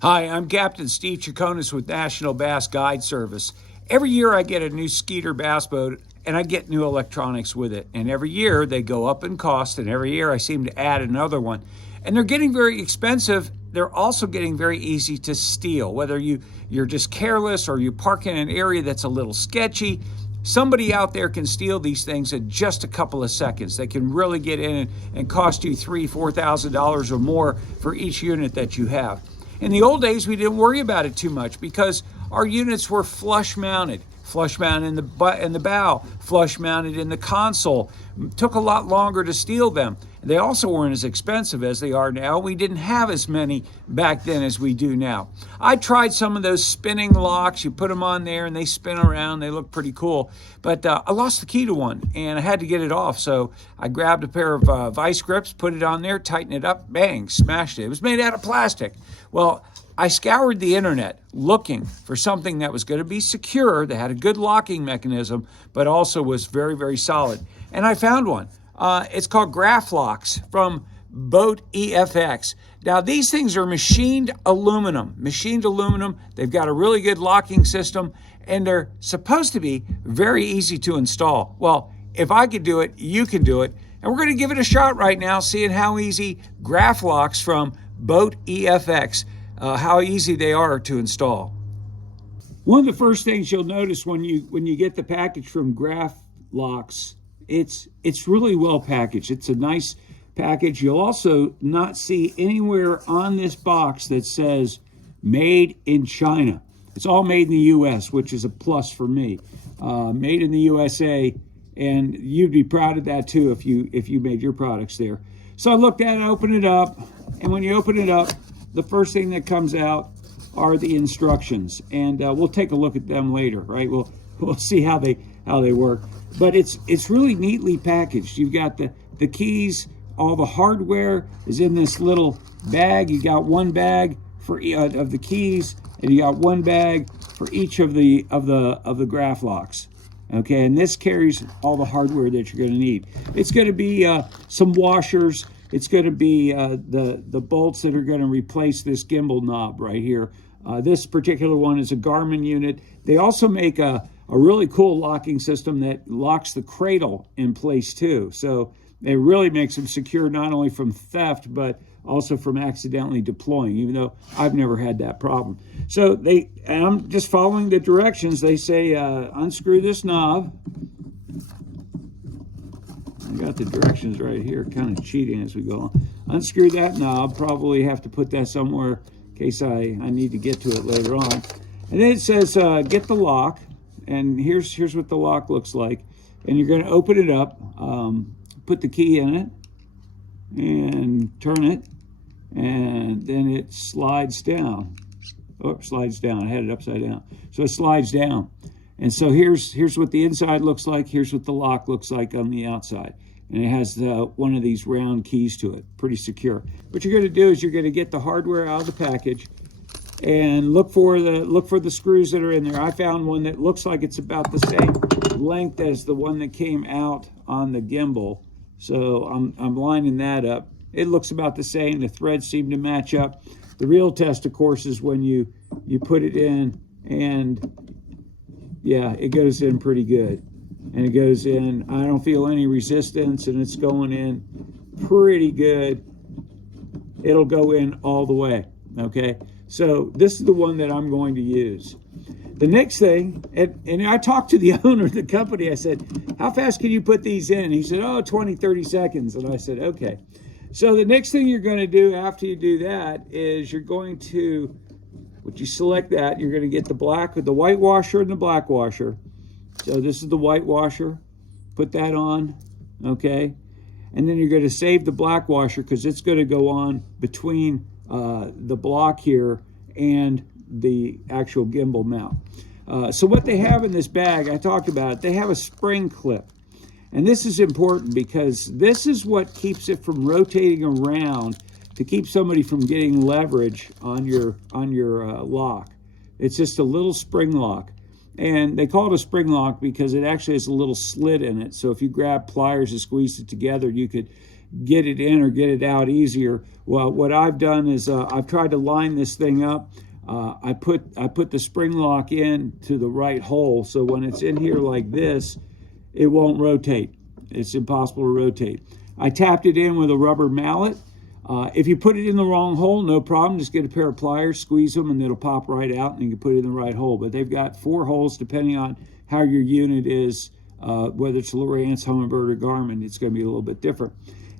Hi, I'm Captain Steve Chaconis with National Bass Guide Service. Every year I get a new Skeeter bass boat and I get new electronics with it. And every year they go up in cost, and every year I seem to add another one. And they're getting very expensive. They're also getting very easy to steal. Whether you're just careless or you park in an area that's a little sketchy, somebody out there can steal these things in just a couple of seconds. They can really get in and cost you $3,000-$4,000 or more for each unit that you have. In the old days, we didn't worry about it too much because our units were flush mounted in the bow, flush mounted in the console. It took a lot longer to steal them. They also weren't as expensive as they are now. We didn't have as many back then as we do now. I tried some of those spinning locks. You put them on there and they spin around. They look pretty cool. But I lost the key to one and I had to get it off. So I grabbed a pair of vice grips, put it on there, tightened it up, bang, smashed it. It was made out of plastic. Well, I scoured the internet looking for something that was going to be secure, that had a good locking mechanism, but also was very, very solid. And I found one. It's called Graph Lox from Boat EFX. Now, these things are machined aluminum. They've got a really good locking system, and they're supposed to be very easy to install. Well, if I could do it, you can do it. And we're going to give it a shot right now, seeing how easy Graph Lox from Boat EFX, how easy they are to install. One of the first things you'll notice when you get the package from Graph Lox, it's really well packaged. It's a nice package. You'll also not see anywhere on this box that says made in China. It's all made in the US, which is a plus for me. Made in the USA, and you'd be proud of that too if you made your products there. So I looked at it, opened it up, and when you open it up, the first thing that comes out are the instructions, and we'll take a look at them later, right? We'll see how they work. But it's really neatly packaged. You've got the keys, all the hardware is in this little bag. You got one bag for of the keys, and you got one bag for each of the Graph Lox. Okay, and this carries all the hardware that you're going to need. It's going to be some washers. It's going to be the bolts that are going to replace this gimbal knob right here. This particular one is a Garmin unit. They also make a really cool locking system that locks the cradle in place too. So it really makes them secure not only from theft, but also from accidentally deploying, even though I've never had that problem. So and I'm just following the directions. They say unscrew this knob. I got the directions right here, kind of cheating as we go on. Unscrew that knob. Probably have to put that somewhere in case I need to get to it later on. And then it says get the lock, and here's what the lock looks like. And you're going to open it up, put the key in it, and turn it, and then it slides down. Oh, it slides down. I had it upside down. So it slides down. And so here's what the inside looks like. Here's what the lock looks like on the outside. And it has one of these round keys to it. Pretty secure. What you're going to do is you're going to get the hardware out of the package and look for the screws that are in there. I found one that looks like it's about the same length as the one that came out on the gimbal. So I'm lining that up. It looks about the same. The threads seem to match up. The real test, of course, is when you put it in, and yeah, it goes in pretty good. And it goes in, I don't feel any resistance, and it's going in pretty good. It'll go in all the way, okay? So this is the one that I'm going to use. The next thing, and I talked to the owner of the company. I said, how fast can you put these in? He said, oh, 20, 30 seconds. And I said, okay. So the next thing you're going to do after you do that is you're going to, when you select that, you're going to get the white washer and the black washer. So this is the white washer. Put that on, okay? And then you're going to save the black washer because it's going to go on between the block here and the actual gimbal mount. So what they have in this bag, I talked about it, they have a spring clip. And this is important because this is what keeps it from rotating around to keep somebody from getting leverage on your lock. It's just a little spring lock. And they call it a spring lock because it actually has a little slit in it. So if you grab pliers and squeeze it together, you could get it in or get it out easier. Well, what I've done is I've tried to line this thing up. I put the spring lock in to the right hole, so when it's in here like this, it won't rotate. It's impossible to rotate. I tapped it in with a rubber mallet. If you put it in the wrong hole, no problem. Just get a pair of pliers, squeeze them, and it'll pop right out, and you can put it in the right hole. But they've got 4 holes depending on how your unit is, whether it's Lowrance, Humminbird, or Garmin. It's going to be a little bit different.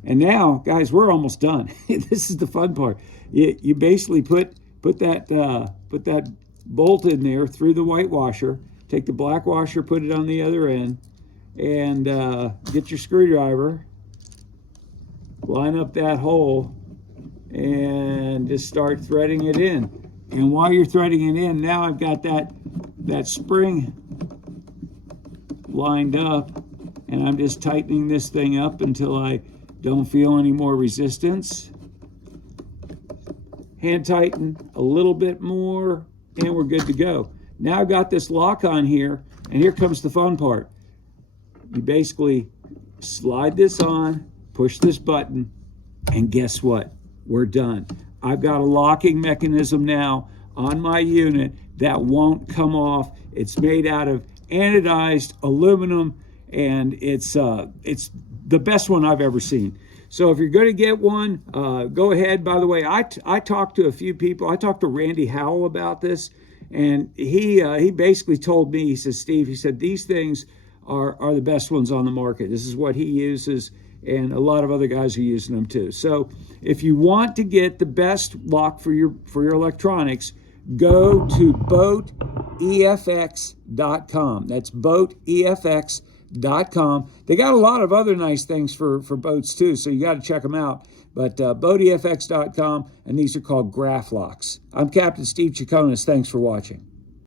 And now, guys, we're almost done. This is the fun part. You basically put that bolt in there through the white washer. Take the black washer, put it on the other end, and get your screwdriver. Line up that hole and just start threading it in. And while you're threading it in, now I've got that spring lined up, and I'm just tightening this thing up until I don't feel any more resistance. Hand tighten a little bit more, and we're good to go. Now I've got this lock on here, and here comes the fun part. You basically slide this on, push this button, and guess what? We're done. I've got a locking mechanism now on my unit that won't come off. It's made out of anodized aluminum, and it's the best one I've ever seen. So if you're going to get one, go ahead. By the way, I talked to a few people. I talked to Randy Howell about this, and he basically told me, he says, Steve, he said, these things are the best ones on the market. This is what he uses, and a lot of other guys are using them too. So if you want to get the best lock for your electronics, go to BoatEFX.com. That's BoatEFX.com. They got a lot of other nice things for boats too, so you got to check them out. But BoatEFX.com, and these are called Graph Lox. I'm Captain Steve Chaconis. Thanks for watching.